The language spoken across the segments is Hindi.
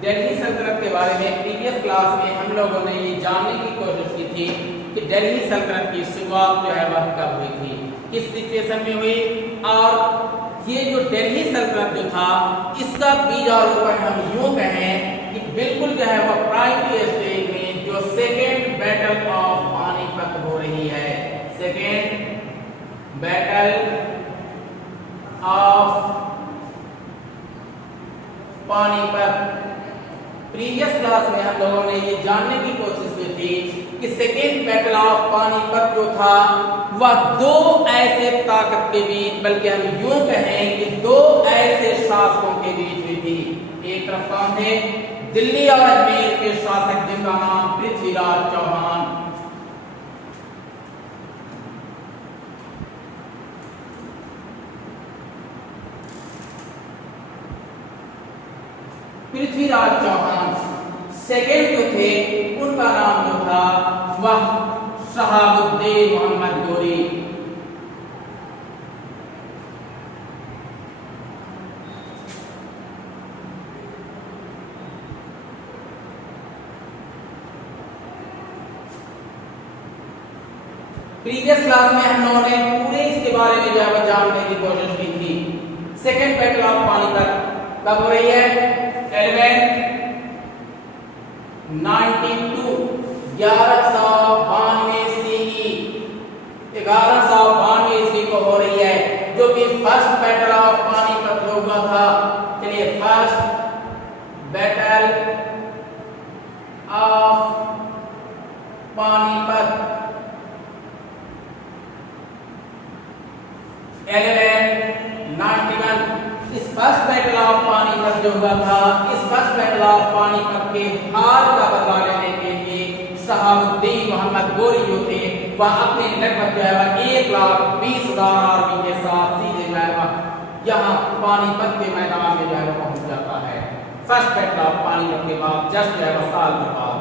दिल्ली सल्तनत के बारे में प्रीवियस क्लास में हम लोगों ने ये जानने की कोशिश की थी कि दिल्ली सल्तनत की शुरुआत जो है वह कब हुई थी, किस सिचुएशन में हुई, और ये जो दिल्ली सल्तनत जो था इसका बीजारोपण हम यूं कहें कि बिल्कुल जो है वह प्राइमरी स्टेज में जो सेकेंड बैटल ऑफ पानीपत हो रही है, second battle of Panipat. Previous class में हम लोगों ने ये जानने की कोशिश की थी कि सेकेंड बैटल ऑफ पानीपत जो था वह दो ऐसे ताकत के बीच, बल्कि हम यूं कहें कि दो ऐसे शासकों के बीच हुई थी। एक तरफ कौन थे? दिल्ली और अजमेर के शासक जिनका नाम पृथ्वीराज चौहान, पृथ्वीराज चौहान। सेकेंड जो थे उनका नाम जो था वह शहाबुद्दीन मोहम्मद गोरी। प्रीवियस क्लास में हम लोगों ने पूरे इसके बारे में जो है जानने की कोशिश की थी। सेकेंड बैटल ऑफ पानीपत कब हो रही है? 1192 ईस्वी को हो रही है, जो कि फर्स्ट बैटल ऑफ पानीपत हुआ था। चलिए, फर्स्ट बैटल ऑफ पानीपत 1191। इस फर्स्ट बैटल ऑफ पानीपत जो हुआ था, इस फर्स्ट बैटल ऑफ पानीपत के हार का बदला लेने के लिए शहाबुद्दीन मोहम्मद गोरी जो थे वह अपने लगभग जो है 1,20,000 आर्मी के साथ सीधे जो है यहाँ पानीपत के मैदान में जो है पहुंच जाता है। फर्स्ट बैटल ऑफ पानीपत के बाद जस्ट जो है साल के बाद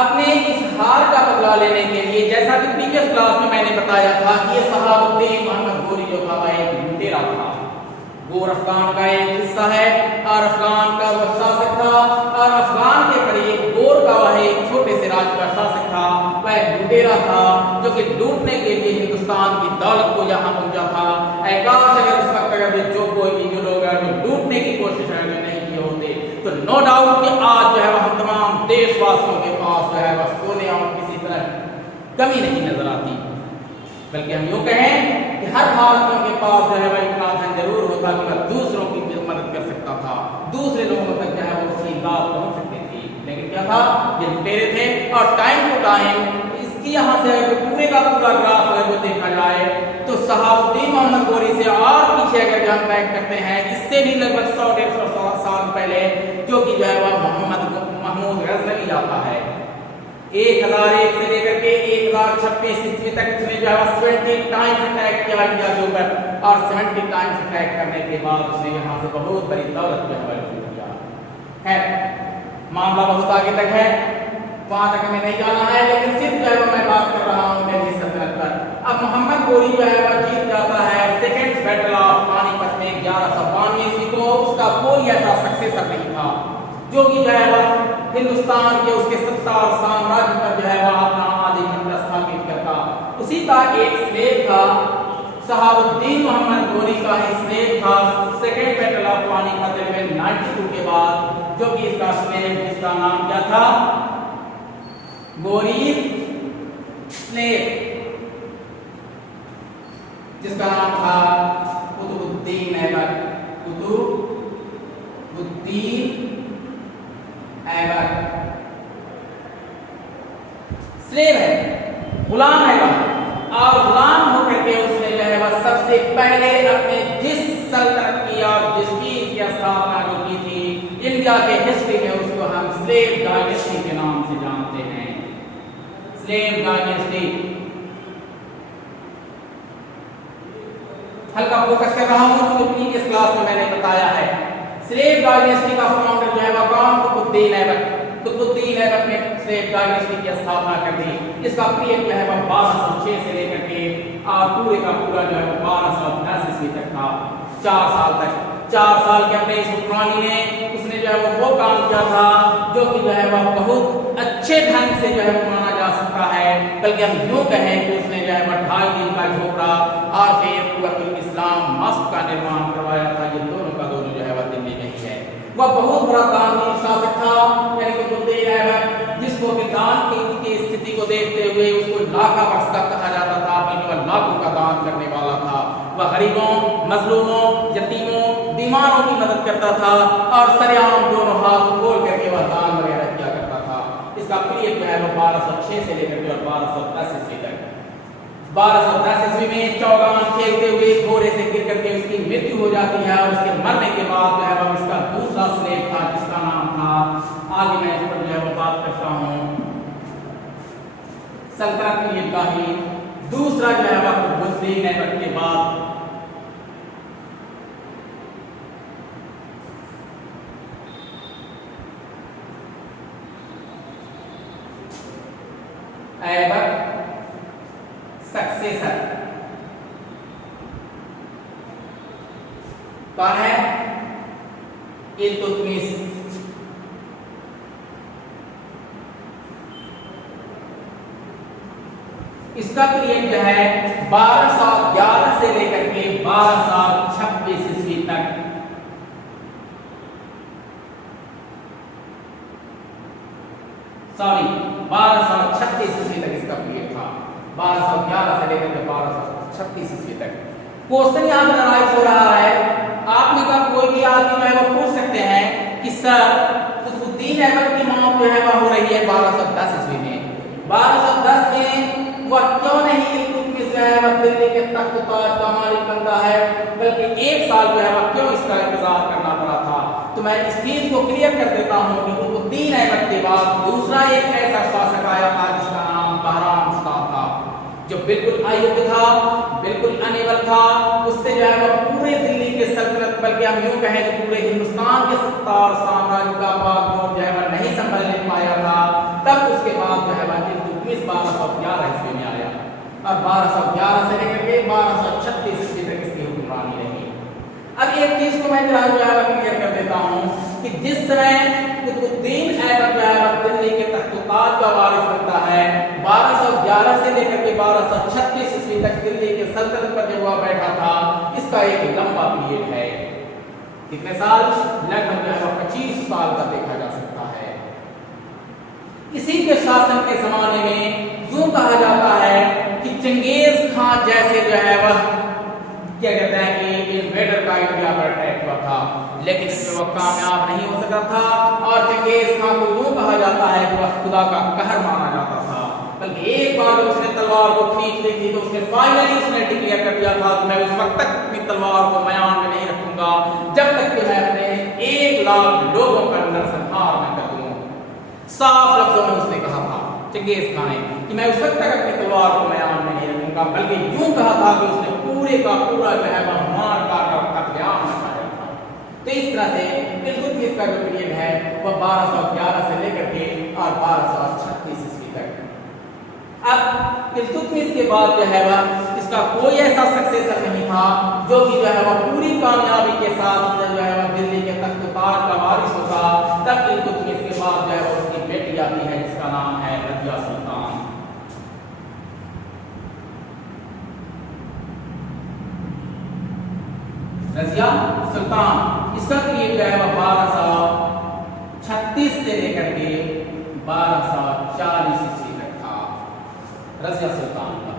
अपने इस हार का बदला लेने के लिए, जैसा कि प्रीवियस क्लास में मैंने बताया था कि ये शहाबुद्दीन मोहम्मद गोरी जो था वह एक लुटेरा था। गोर अफगान का एक हिस्सा है और अफगान का वह शासक था, और अफगान के करीब गोर का वह एक छोटे से राज्य का शासक था। वह एक लुटेरा था जो कि लूटने के लिए हिंदुस्तान की दौलत को यहाँ पहुंचा था। काश अगर उस वक्त अगर जो कोई भी जो लोग लूटने की कोशिश अगर नहीं किए होते तो नो डाउट कि आज जो है हम तमाम देशवासियों के पास जो है बस सोने और किसी तरह कमी नहीं नजर आती, बल्कि हम यूं कहें कि हर भारतीयों के पास जो है वह इतना धन जरूर होता कि वह दूसरों की मदद कर सकता था, दूसरे लोगों तक जो है वो उसकी बात पहुंच सकती थी। लेकिन क्या था, ये लुटेरे थे। और टाइम टू टाइम इसकी यहाँ से पूरे का पूरा ग्राफ अगर देखा जाए तो शहाबुद्दीन मोहम्मद गोरी से और पीछे अगर हम बैक करते हैं, इससे भी लगभग 100-150 साल पहले, जो कि जो है वह महमूद गजनवी आता है। 1001 से लेकर के 1036 ईस्वी तक इसने जो है 70 टाइम्स अटैक किया इंडिया के ऊपर, और 70 टाइम्स अटैक करने के बाद उसने यहाँ से बहुत बड़ी दौलत जो है किया है। मामला बहुत आगे तक है, वहां तक हमें नहीं जाना है, लेकिन सिर्फ जो है मैं बात कर रहा हूँ दिल्ली सल्तनत पर। अब मोहम्मद गोरी जो है वह जीत जाता है सेकेंड बैटल ऑफ पानीपत में 1192 ईस्वी को। उसका कोई ऐसा सक्सेसर नहीं था जो कि जो है वह हिंदुस्तान के उसके सत्ता और साम्राज्य पर जो है वह अपना आधिपत्य स्थापित करता। उसी का एक स्लेव था, शहाबुद्दीन मोहम्मद गोरी का ही स्लेव था सेकेंड बैटल ऑफ पानीपत में 92 के बाद, जो कि इसका स्लेव, जिसका नाम क्या था? गोरी स्लेव, जिसका नाम था कुतुबुद्दीन ऐबक। कुतुबुद्दीन ऐबक स्लेव है, गुलाम है वह, और गुलाम होकर के उसने जो है वह सबसे पहले अपने जिस सल्तनत की और जिस चीज की स्थापना जो की थी इंडिया के हिस्ट्री में, उसको हम स्लेव डायनेस्टी के नाम से जानते हैं। Slave dynasty. हल्का फोकस कर रहा हूं तो प्रीवियस क्लास में मैंने बताया है। स्लेव डायनेस्टी का फाउंडर जो है वह कौन? कुतुबुद्दीन ऐबक। कुतुबुद्दीन ऐबक ने स्लेव डायनेस्टी की स्थापना कर दी। इसका पीरियड जो है वह 1206 से लेकर के पूरे का पूरा जो है 1210 ईस्वी तक था। 4 साल तक, 4 साल के अपने इस हुक्मरानी ने उसने जो है अच्छे ढंग से जो है वो माना जा सकता है, बल्कि हम यूँ कहें कि उसने जो है वो 2.5 दिन का झोपड़ा और फिर कुव्वतुल इस्लाम मस्जिद का निर्माण करवाया था। ये दोनों का दोनों जो है वह दिल्ली में ही है। वह बहुत बड़ा दानवीर शासक था, यानी कि कुतुबुद्दीन ऐबक, जिसको कि दान की स्थिति को देखते हुए उसको लाखा बख्शता कहा जाता था, बल्कि वह लाखों का दान करने वाला था। वह गरीबों, मजलूमों, यतीमों, बीमारों की मदद करता था और सरेआम दोनों हाथ खोल करके वह दान वगैरह किया करता था। इसका पीरियड जो है वो 1206 से लेकर के और 1210 ईस्वी तक। 1210 ईस्वी में चौगान खेलते हुए घोड़े से गिर करके उसकी मृत्यु हो जाती है और उसके मरने के बाद जो है वह इसका दूसरा स्लेव था जिसका नाम था, आगे मैं इस पर जो है वो बात करता हूँ, सल्तनत पीरियड का ही दूसरा जो है वह कुतुबुद्दीन ऐबक के बाद ऐबक सक्सेसर कौन है? इल्तुतमिश। इसका पीरियड जो है 1211 से लेकर के 1226 ईस्वी तक। सॉरी 1236 ईस्वी तक इसका पीरियड था। 1211 से लेकर के 1236 ईस्वी तक। क्वेश्चन यहाँ पर अराइज हो रहा है, आपने का कोई भी आदमी है वो पूछ सकते हैं कि सर कुतुबुद्दीन ऐबक की मौत जो है वह हो रही है 1210 ईस्वी में। 1210 में वह क्यों नहीं इल्तुतमिश जो है वह दिल्ली के तख्त ताज का मालिक बनता है, बल्कि 1 साल जो है वह क्यों इसका इंतजार करना पड़ा था? तो मैं इस चीज को क्लियर कर देता हूँ कि कुतुबुद्दीन ऐबक के बाद दूसरा एक ऐसा शासक आया था जिसका नाम बहराम शाह था, जो बिल्कुल अयोग्य था, बिल्कुल अनेबल था। उससे जो है वह पूरे दिल्ली के सल्तनत, बल्कि हम यूँ कहें कि पूरे हिंदुस्तान के सत्ता और साम्राज्य का बागडोर जो है वह नहीं संभाल ले पाया था। तब उसके बाद जो है वह इल्तुतमिश 1211 ईस्वी में आया और 1211 से लेकर के 1236 ईस्वी तक इसकी हुक्मरानी रही। अब एक चीज को मैं जो है क्लियर कर देता हूँ कि जिस समय कुतुबुद्दीन ऐबक जो है दिल्ली के तख्त ताज का वारिस बनता है, 1211 से लेकर के 1236 ईस्वी तक दिल्ली के सल्तनत पर जब वह बैठा था, इसका एक लंबा पीरियड है। कितने साल? लगभग जो है 25 साल का देखा जा सकता है। इसी के शासन के जमाने में यूं कहा जाता है कि चंगेज खान जैसे जो है वह क्या कहते हैं कि इन्वेडर का इंडिया पर अटैक हुआ था, लेकिन इसमें वह कामयाब नहीं हो सका था और चंगेज खान को यूं कहा जाता है कि वह खुदा का कहर माना जाता था। बल्कि एक बार जब उसने तलवार को खींच ली थी तो उसने फाइनली उसने डिक्लेयर कर दिया था कि मैं उस वक्त तक अपनी तलवार को म्यान में नहीं रखूंगा जब तक कि मैं अपने 1 लाख लोगों का नरसंहार न कर दूं। साफ लफ्जों में उसने कहा था चंगेज खान ने कि मैं उस वक्त तक अपनी तलवार को म्यान में नहीं रखूंगा, बल्कि यूं कहा था कि उसने पूरे का पूरा जो है वह मार काट और कत्लेआम मचाया था। तो इस तरह से इल्तुतमिश का जो पीरियड है वह 1211 से लेकर के और 1236 ईस्वी तक। अब इल्तुतमिश के बाद जो है वह इसका कोई ऐसा सक्सेसर नहीं था जो कि जो है वह पूरी कामयाबी के साथ जो है वह दिल्ली के तख्त ताज का वारिस होगा। तब इल्तुतमिश के बाद जो है वह उसकी बेटी आती है जिसका नाम है रजिया सुल्तान। रजिया सुल्तान, इसका पीरियड जो है वह 1236 से लेकर के 1240 ईस्वी तक था रजिया सुल्तान का।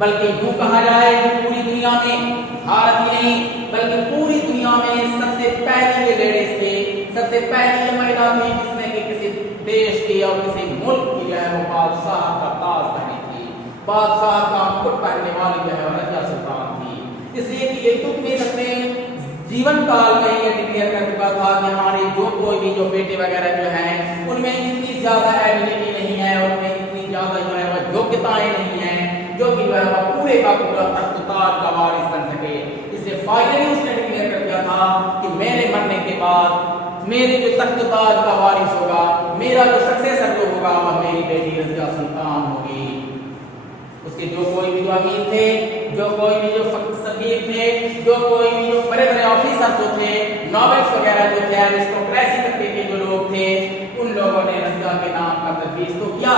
बल्कि यूं कहा जाए कि पूरी दुनिया में, भारत ही नहीं बल्कि पूरी दुनिया में सबसे पहली ये लेडीज थे, सबसे पहली ये महिला थी जिसने कि किसी देश की और किसी मुल्क की जो है वो बादशाह का ताज पहनी थी, बादशाह का मुकुट पहनने वाली जो है रजिया सुल्तान थी। इसलिए कि इल्तुतमिश अपने जीवन काल में ये डिक्लेयर कर चुका था कि हमारे जो कोई भी जो बेटे वगैरह जो हैं उनमें इतनी ज्यादा एबिलिटी नहीं है, उनमें इतनी ज्यादा जो है वह योग्यताएं नहीं है जो कि जो है वह पूरे का पूरा तख्त ताज का वारिस बन सके। इसलिए फाइनली उसने डिक्लेयर कर दिया था कि मेरे मरने के बाद मेरे जो तख्त ताज का वारिस होगा, मेरा जो सक्सेसर जो होगा वह मेरी बेटी रजिया सुल्तान होगी। उसके जो कोई भी जो अमीर थे, जो कोई भी जो सफीर थे, जो कोई भी जो बड़े बड़े ऑफिसर जो थे, नॉवेल्स वगैरह जो थे, अरिस्टोक्रेसी तबके के जो लोग थे, उन लोगों ने रजिया के नाम का तजवीज़ तो किया,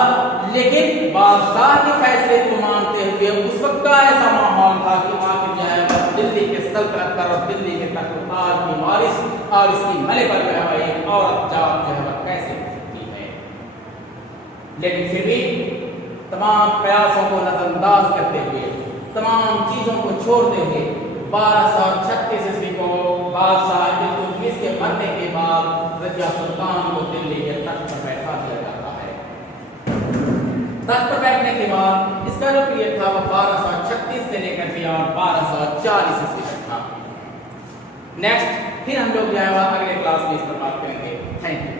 लेकिन बादशाह के फैसले को मानते हुए उस वक्त का ऐसा माहौल था कि आखिर जो है वह दिल्ली के सल्तनत पर और दिल्ली के तख्त-ओ-ताज की वारिस और इसकी मले पर जो है वह एक औरत जात जो है वह कैसे हो सकती है। लेकिन फिर भी तमाम प्रयासों को नजरअंदाज करते हुए, तमाम चीजों को छोड़ते हुए 1236 ईस्वी को बादशाह इल्तुतमिश के मरने के बाद रजिया सुल्तान को दिल्ली के तख्त पर बैठा दिया जाता है। तख्त पर बैठने के बाद इसका जो पीरियड था वह 1236 से लेकर के 1240 ईस्वी तक था। नेक्स्ट फिर हम लोग जो है अगले क्लास में इस पर बात करेंगे। Thank you.